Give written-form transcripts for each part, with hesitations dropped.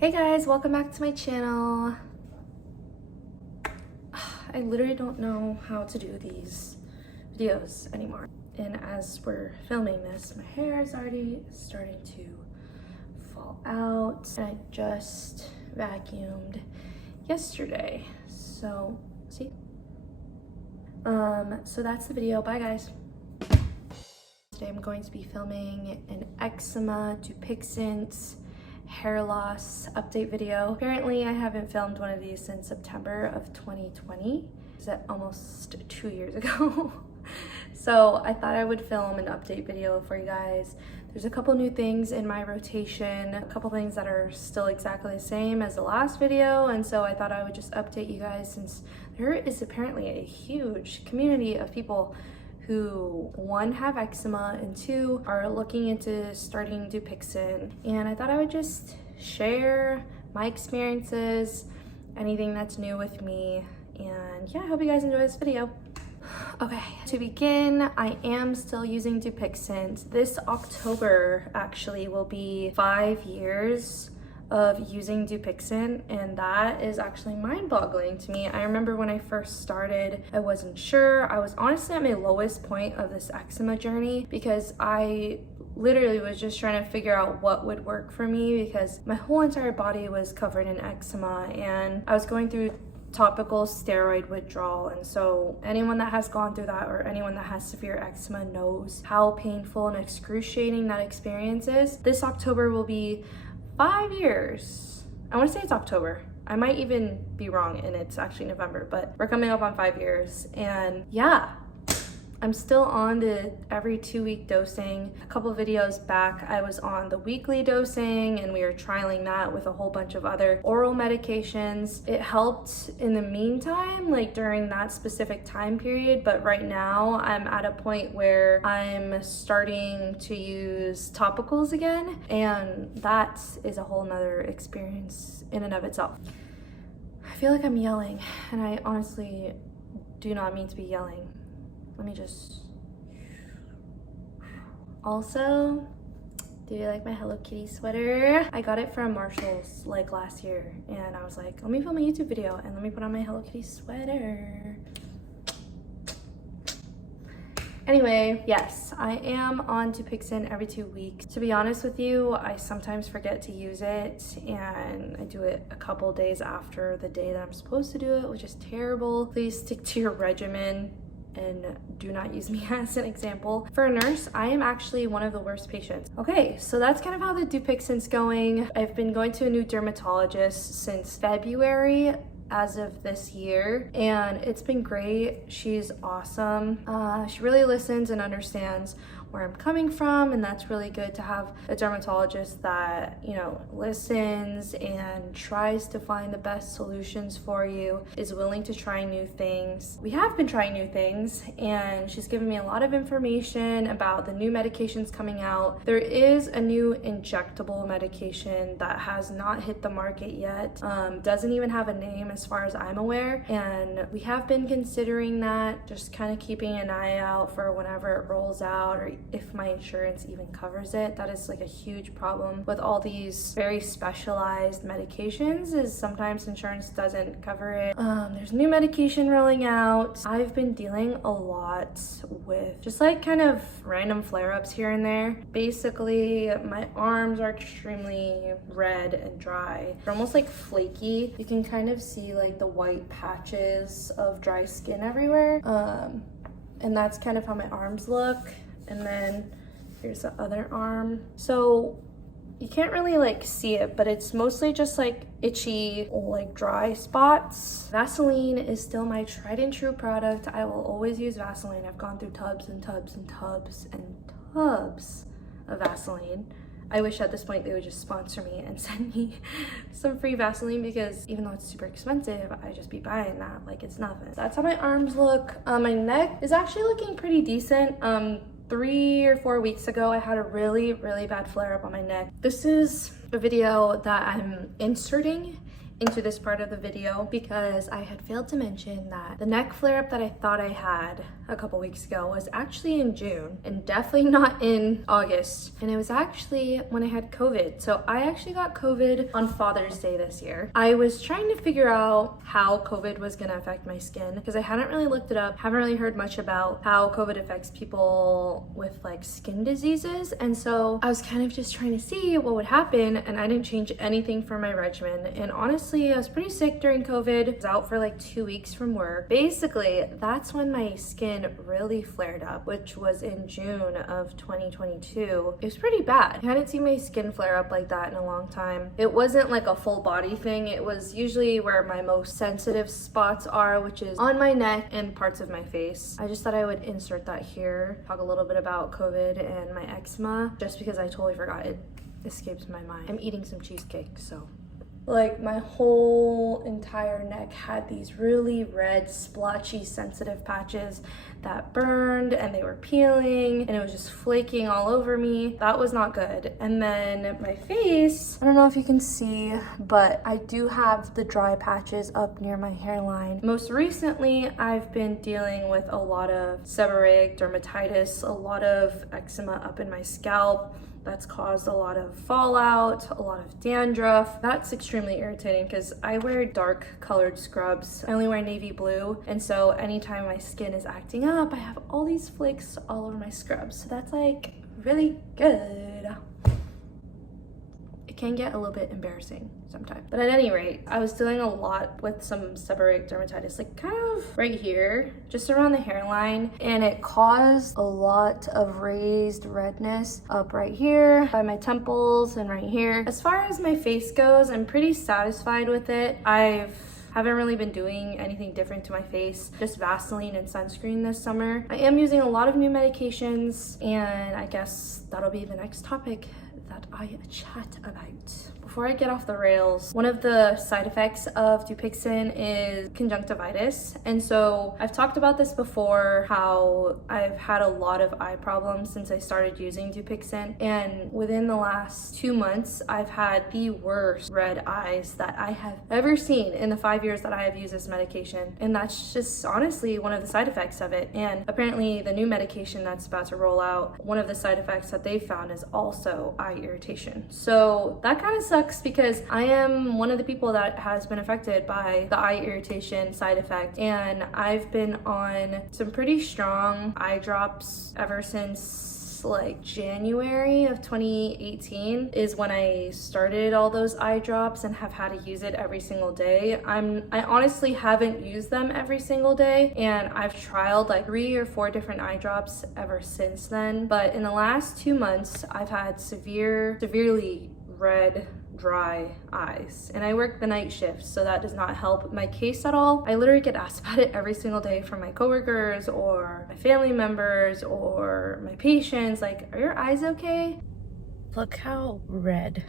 Hey guys, welcome back to my channel. I literally don't know how to do these videos anymore. And as we're filming this, my hair is already starting to fall out. And I just vacuumed yesterday. So, see? So that's the video. Bye guys. Today I'm going to be filming an eczema, Dupixent, hair loss update video. Apparently I haven't filmed one of these since September of 2020. Is that almost 2 years ago? So I thought I would film an update video for you guys. There's a couple new things in my rotation, a couple things that are still exactly the same as the last video, and so I thought I would just update you guys since there is apparently a huge community of people who, one, have eczema, and two, are looking into starting Dupixent. And I thought I would just share my experiences, anything that's new with me, and yeah, I hope you guys enjoy this video. Okay, to begin, I am still using Dupixent. This October actually will be 5 years of using Dupixent, and that is actually mind-boggling to me. I remember when I first started, I wasn't sure. I was honestly at my lowest point of this eczema journey because I literally was just trying to figure out what would work for me because my whole entire body was covered in eczema and I was going through topical steroid withdrawal. And so anyone that has gone through that or anyone that has severe eczema knows how painful and excruciating that experience is. This October will be 5 years. I want to say it's October. I might even be wrong and it's actually November, but we're coming up on 5 years. And yeah, I'm still on the every 2-week dosing. A couple videos back, I was on the weekly dosing and we were trialing that with a whole bunch of other oral medications. It helped in the meantime, like during that specific time period, but right now I'm at a point where I'm starting to use topicals again, and that is a whole nother experience in and of itself. I feel like I'm yelling, and I honestly do not mean to be yelling. Let me just... Also, do you like my Hello Kitty sweater? I got it from Marshall's like last year, and I was like, let me film a YouTube video and let me put on my Hello Kitty sweater. Anyway, yes, I am on Dupixent every 2 weeks. To be honest with you, I sometimes forget to use it and I do it a couple days after the day that I'm supposed to do it, which is terrible. Please stick to your regimen and do not use me as an example. For a nurse, I am actually one of the worst patients. Okay, so that's kind of how the Dupixent's going. I've been going to a new dermatologist since February as of this year, and it's been great. She's awesome. She really listens and understands where I'm coming from, and that's really good to have a dermatologist that, you know, listens and tries to find the best solutions for you, is willing to try new things. We have been trying new things, and she's given me a lot of information about the new medications coming out. There is a new injectable medication that has not hit the market yet, doesn't even have a name as far as I'm aware, and we have been considering that, just kind of keeping an eye out for whenever it rolls out or if my insurance even covers it. That is like a huge problem with all these very specialized medications, is sometimes insurance doesn't cover it. There's new medication rolling out. I've been dealing a lot with just like kind of random flare-ups here and there. Basically, my arms are extremely red and dry. They're almost like flaky. You can kind of see like the white patches of dry skin everywhere. And that's kind of how my arms look. And then here's the other arm. So you can't really like see it, but it's mostly just like itchy, like dry spots. Vaseline is still my tried and true product. I will always use Vaseline. I've gone through tubs and tubs and tubs and tubs of Vaseline. I wish at this point they would just sponsor me and send me some free Vaseline, because even though it's super expensive, I just be buying that like it's nothing. That's how my arms look. My neck is actually looking pretty decent. 3 or 4 weeks ago, I had a really bad flare up on my neck. This is a video that I'm inserting into this part of the video because I had failed to mention that the neck flare-up that I thought I had a couple weeks ago was actually in June and definitely not in August. And it was actually when I had COVID. So I actually got COVID on Father's Day this year. I was trying to figure out how COVID was gonna affect my skin because I hadn't really looked it up, haven't really heard much about how COVID affects people with like skin diseases. And so I was kind of just trying to see what would happen, and I didn't change anything for my regimen. And honestly, I was pretty sick during COVID. I was out for like 2 weeks from work. Basically, that's when my skin really flared up, which was in June of 2022. It was pretty bad. I hadn't seen my skin flare up like that in a long time. It wasn't like a full body thing. It was usually where my most sensitive spots are, which is on my neck and parts of my face. I just thought I would insert that here, talk a little bit about COVID and my eczema, just because I totally forgot. It escapes my mind. I'm eating some cheesecake, so. Like my whole entire neck had these really red, splotchy, sensitive patches that burned and they were peeling and it was just flaking all over me. That was not good. And then my face, I don't know if you can see, but I do have the dry patches up near my hairline. Most recently, I've been dealing with a lot of seborrheic dermatitis, a lot of eczema up in my scalp. That's caused a lot of fallout, a lot of dandruff. That's extremely irritating because I wear dark colored scrubs. I only wear navy blue. And so anytime my skin is acting up, I have all these flakes all over my scrubs. So that's like really good. It can get a little bit embarrassing sometimes. But at any rate, I was dealing a lot with some seborrheic dermatitis, like kind of right here, just around the hairline. And it caused a lot of raised redness up right here by my temples and right here. As far as my face goes, I'm pretty satisfied with it. Haven't really been doing anything different to my face, just Vaseline and sunscreen this summer. I am using a lot of new medications, and I guess that'll be the next topic that I chat about. Before I get off the rails, one of the side effects of Dupixent is conjunctivitis. And so I've talked about this before, how I've had a lot of eye problems since I started using Dupixent. And within the last 2 months, I've had the worst red eyes that I have ever seen in the 5 years that I have used this medication. And that's just honestly one of the side effects of it. And apparently the new medication that's about to roll out, one of the side effects that they found is also eye irritation. So that kind of sucks because I am one of the people that has been affected by the eye irritation side effect, and I've been on some pretty strong eye drops ever since like January of 2018 is when I started all those eye drops and have had to use it every single day. I honestly haven't used them every single day, and I've trialed like 3 or 4 different eye drops ever since then. But in the last 2 months, I've had severely red, dry eyes, and I work the night shift, so that does not help my case at all. I literally get asked about it every single day from my coworkers or my family members or my patients, like, are your eyes okay? Look how red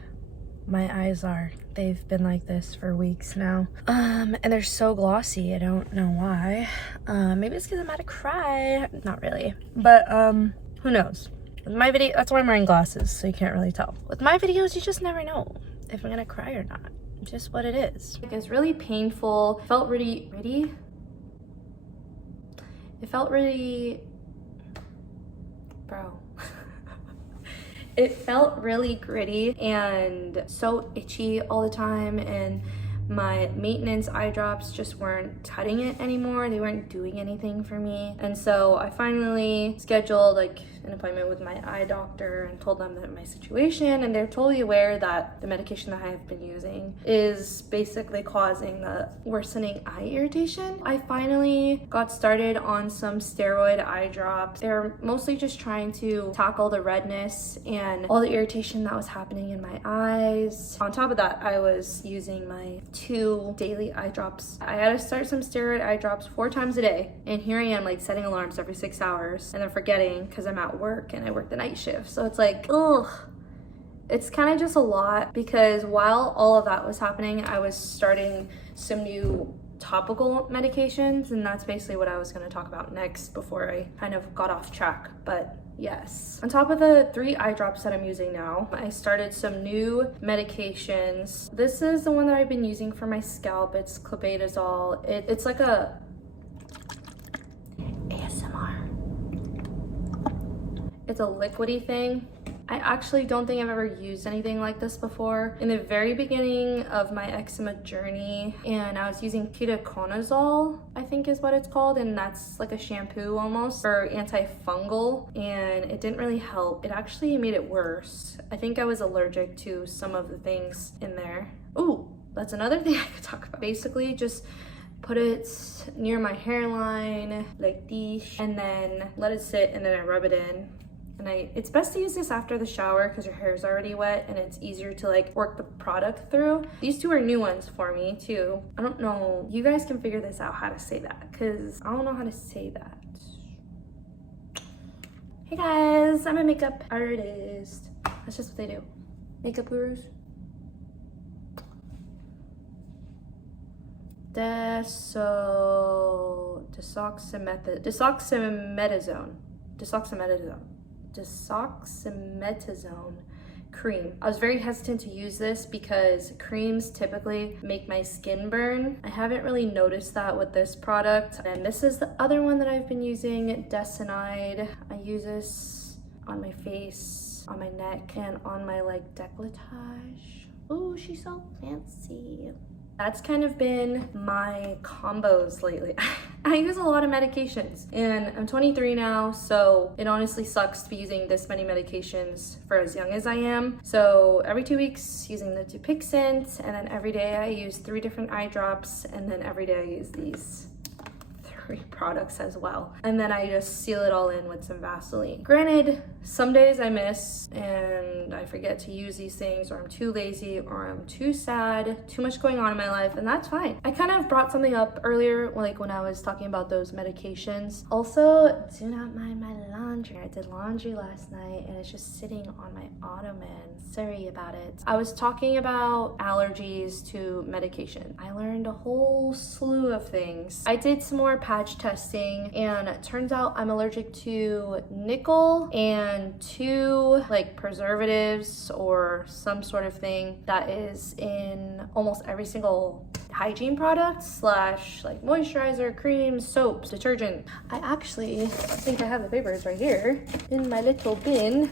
my eyes are. They've been like this for weeks now, and they're so glossy. I don't know why. Maybe it's because I'm about to cry. Not really, but who knows. With my video, that's why I'm wearing glasses, so you can't really tell. With my videos, you just never know if I'm gonna cry or not. Just what it is. It was really painful. It felt really bro. It felt really gritty and so itchy all the time, and my maintenance eye drops just weren't cutting it anymore. They weren't doing anything for me. And so I finally scheduled like an appointment with my eye doctor and told them that my situation, and they're totally aware that the medication that I have been using is basically causing the worsening eye irritation. I finally got started on some steroid eye drops. They're mostly just trying to tackle the redness and all the irritation that was happening in my eyes. On top of that, I was using my 2 daily eye drops. I had to start some steroid eye drops 4 times a day, and here I am like setting alarms every 6 hours and then forgetting because I'm at work and I work the night shift. So it's like, ugh. It's kind of just a lot, because while all of that was happening, I was starting some new topical medications, and that's basically what I was going to talk about next before I kind of got off track. But yes, on top of the 3 eye drops that I'm using now, I started some new medications. This is the one that I've been using for my scalp. It's clobetasol. It's like a ASMR. It's a liquidy thing. I actually don't think I've ever used anything like this before. In the very beginning of my eczema journey, and I was using ketoconazole, I think is what it's called, and that's like a shampoo almost for antifungal, and it didn't really help. It actually made it worse. I think I was allergic to some of the things in there. Ooh, that's another thing I could talk about. Basically, just put it near my hairline like this, and then let it sit, and then I rub it in. And it's best to use this after the shower because your hair is already wet and it's easier to like work the product through. These 2 are new ones for me too. I don't know, you guys can figure this out how to say that, because I don't know how to say that. Hey guys, I'm a makeup artist. That's just what they do. Makeup gurus. Desoxymetazone cream. I was very hesitant to use this because creams typically make my skin burn. I haven't really noticed that with this product. And this is the other one that I've been using, Desinide. I use this on my face, on my neck, and on my like décolletage. Oh, she's so fancy. That's kind of been my combos lately. I use a lot of medications, and I'm 23 now, so it honestly sucks to be using this many medications for as young as I am. So every 2 weeks using the Dupixent, and then every day I use 3 different eye drops, and then every day I use these 3 products as well. And then I just seal it all in with some Vaseline. Granted, some days I miss and I forget to use these things, or I'm too lazy, or I'm too sad, too much going on in my life, and that's fine. I kind of brought something up earlier, like when I was talking about those medications. Also, do not mind my laundry. I did laundry last night and it's just sitting on my ottoman. Sorry about it. I was talking about allergies to medication. I learned a whole slew of things. I did some more patch testing, and it turns out I'm allergic to nickel and 2 like preservatives or some sort of thing that is in almost every single hygiene product slash like moisturizer, cream, soaps, detergent. I actually think I have the papers right here in my little bin.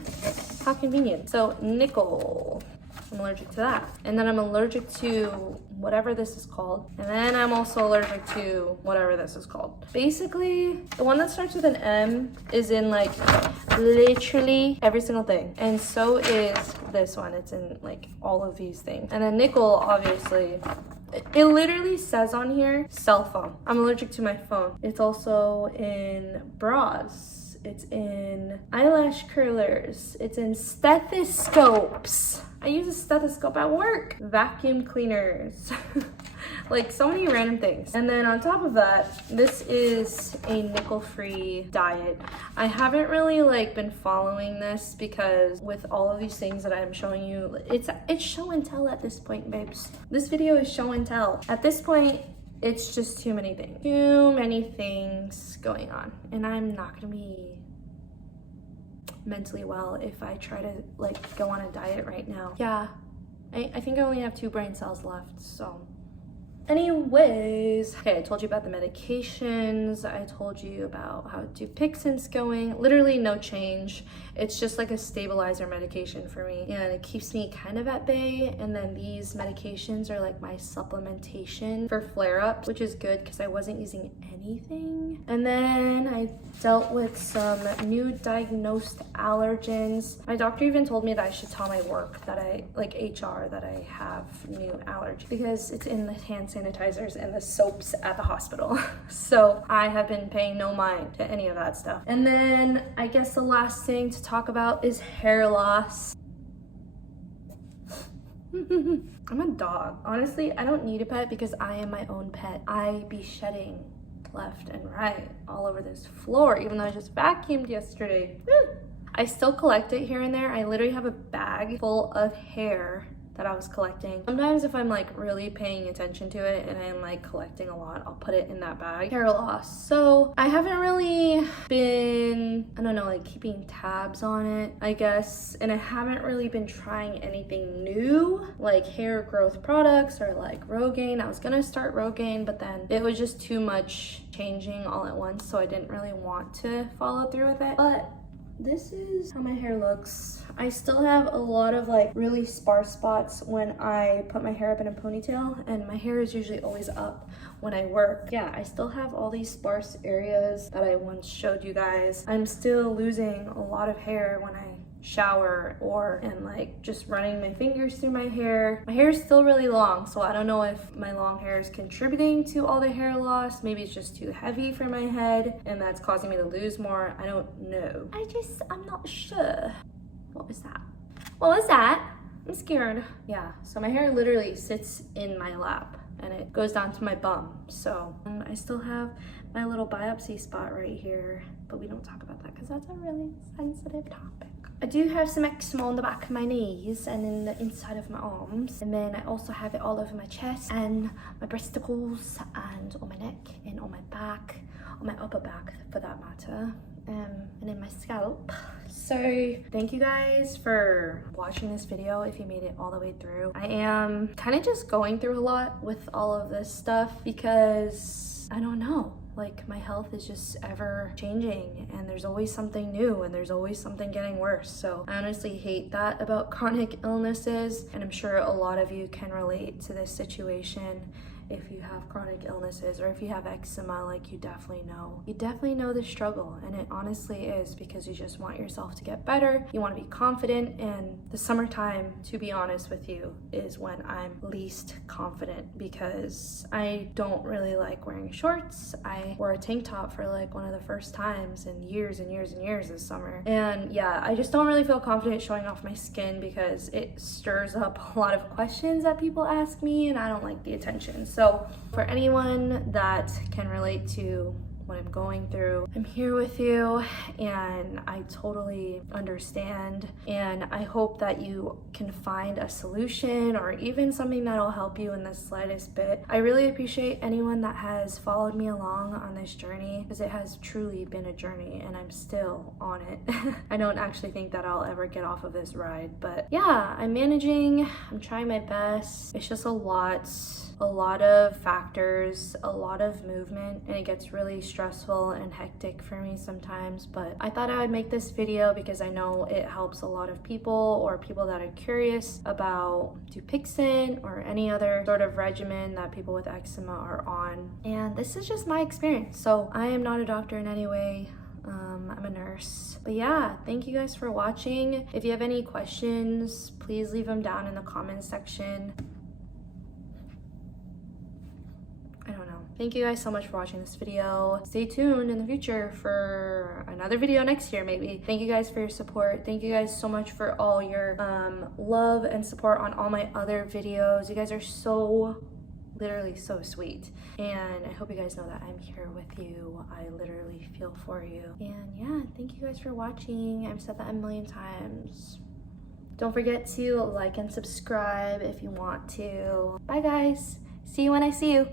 How convenient. So nickel, I'm allergic to that. And then I'm allergic to whatever this is called. And then I'm also allergic to whatever this is called. Basically, the one that starts with an M is in like literally every single thing. And so is this one. It's in like all of these things. And then nickel, obviously, it literally says on here, cell phone. I'm allergic to my phone. It's also in bras. It's in eyelash curlers. It's in stethoscopes. I use a stethoscope at work. Vacuum cleaners. Like so many random things. And then on top of that, this is a nickel-free diet. I haven't really like been following this because with all of these things that I'm showing you, it's show and tell at this point, babes. This video is show and tell. At this point, it's just too many things. Too many things going on. And I'm not gonna be mentally well if I try to like go on a diet right now. Yeah, I think I only have 2 brain cells left, so. Anyways, okay, I told you about the medications. I told you about how Dupixent's going. Literally no change. It's just like a stabilizer medication for me, and it keeps me kind of at bay. And then these medications are like my supplementation for flare-ups, which is good because I wasn't using anything. And then I dealt with some new diagnosed allergens. My doctor even told me that I should tell my work that I, like HR, that I have new allergies because it's in the hand sanitizers and the soaps at the hospital. So I have been paying no mind to any of that stuff. And then I guess the last thing to talk about is hair loss. I'm a dog. Honestly, I don't need a pet because I am my own pet. I be shedding left and right all over this floor, even though I just vacuumed yesterday. I still collect it here and there. I literally have a bag full of hair that I was collecting. Sometimes if I'm like really paying attention to it and I'm like collecting a lot, I'll put it in that bag. Hair loss. So I haven't really been, I don't know, like keeping tabs on it, I guess. And I haven't really been trying anything new, like hair growth products or like Rogaine. I was gonna start Rogaine, but then it was just too much changing all at once, so I didn't really want to follow through with it. But this is how my hair looks. I still have a lot of like really sparse spots when I put my hair up in a ponytail, and my hair is usually always up when I work. Yeah, I still have all these sparse areas that I once showed you guys. I'm still losing a lot of hair when I shower or and like just running my fingers through my hair. My hair is still really long, so I don't know if my long hair is contributing to all the hair loss. Maybe it's just too heavy for my head and that's causing me to lose more. I don't know. I'm not sure. What was that? What was that? I'm scared. Yeah, so my hair literally sits in my lap and it goes down to my bum. So I still have my little biopsy spot right here, but we don't talk about that because that's a really sensitive topic. I do have some eczema on the back of my knees and in the inside of my arms, and then I also have it all over my chest and my breasticles and on my neck and on my back, on my upper back for that matter, and in my scalp. So thank you guys for watching this video if you made it all the way through. I am kind of just going through a lot with all of this stuff because I don't know, like my health is just ever changing and there's always something new and there's always something getting worse. So I honestly hate that about chronic illnesses, and I'm sure a lot of you can relate to this situation. If you have chronic illnesses or if you have eczema, like you definitely know the struggle, and it honestly is because you just want yourself to get better. You want to be confident, and the summertime, to be honest with you, is when I'm least confident because I don't really like wearing shorts. I wore a tank top for like one of the first times in years and years and years this summer, and yeah, I just don't really feel confident showing off my skin because it stirs up a lot of questions that people ask me and I don't like the attention. So for anyone that can relate to what I'm going through, I'm here with you and I totally understand, and I hope that you can find a solution or even something that'll help you in the slightest bit. I really appreciate anyone that has followed me along on this journey because it has truly been a journey and I'm still on it. I don't actually think that I'll ever get off of this ride, but yeah, I'm managing, I'm trying my best. It's just a lot of factors, a lot of movement, and it gets really stressful and hectic for me sometimes. But I thought I would make this video because I know it helps a lot of people or people that are curious about Dupixent or any other sort of regimen that people with eczema are on. And this is just my experience. So I am not a doctor in any way. I'm a nurse. But yeah, thank you guys for watching. If you have any questions, please leave them down in the comments section. Thank you guys so much for watching this video. Stay tuned in the future for another video next year, maybe. Thank you guys for your support. Thank you guys so much for all your love and support on all my other videos. You guys are so, literally so sweet. And I hope you guys know that I'm here with you. I literally feel for you. And yeah, thank you guys for watching. I've said that a million times. Don't forget to like and subscribe if you want to. Bye guys. See you when I see you.